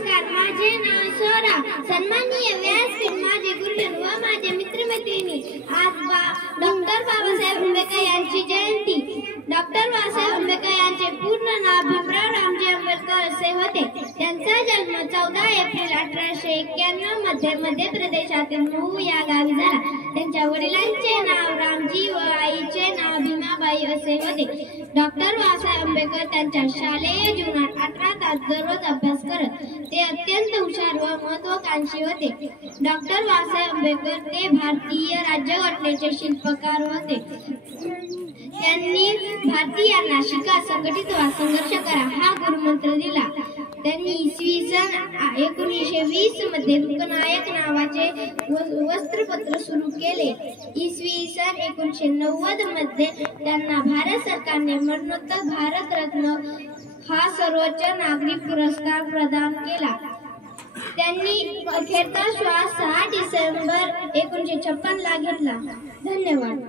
नमस्कार, माझे नाव सोरा. सन्माननीय व्यासपीठ, माझे गुरुजन व माझे मित्रमैत्रिणी, आज डॉक्टर बाबासाहेब आंबेडकर यांची जयंती. डॉक्टर बाबासाहेब आंबेडकर यांचे पूर्ण नाव भीमराव रामजी आंबेडकर असे होते. त्यांचा जन्म 14 एप्रिल 1891 मध्ये मध्य प्रदेशातील महू या गावी झाला. त्यांच्या वडिलांचे नाव रामजी व आईचे नाव भीमाबाई असे होते. डॉक्टर बाबासाहेब आंबेडकर त्यांच्या शालेय जीवनात 18 तास दररोज अभ्यास करत. ते अत्यंत हुशार व महत्वाकांक्षी होते. डॉक्टर बाबासाहेब आंबेडकर ते भारतीय राज्यघटनेचे शिल्पकार होते. त्यांनी भारतीयांना शिका, संघटित व्हा, संघर्ष करा हा गुरुमंत्र दिला. त्यांनी इसवी सन 1920 मध्ये लोकनायक नावाचे वस्त्रपत्र सुरू केले. इसवी सन 1990 मध्ये त्यांना भारत सरकारने मरणोत्तर भारतरत्न हा सर्वोच्च नागरी पुरस्कार प्रदान केला. त्यांनी अखेरचा श्वास 6 डिसेंबर 1956 ला घेतला. धन्यवाद.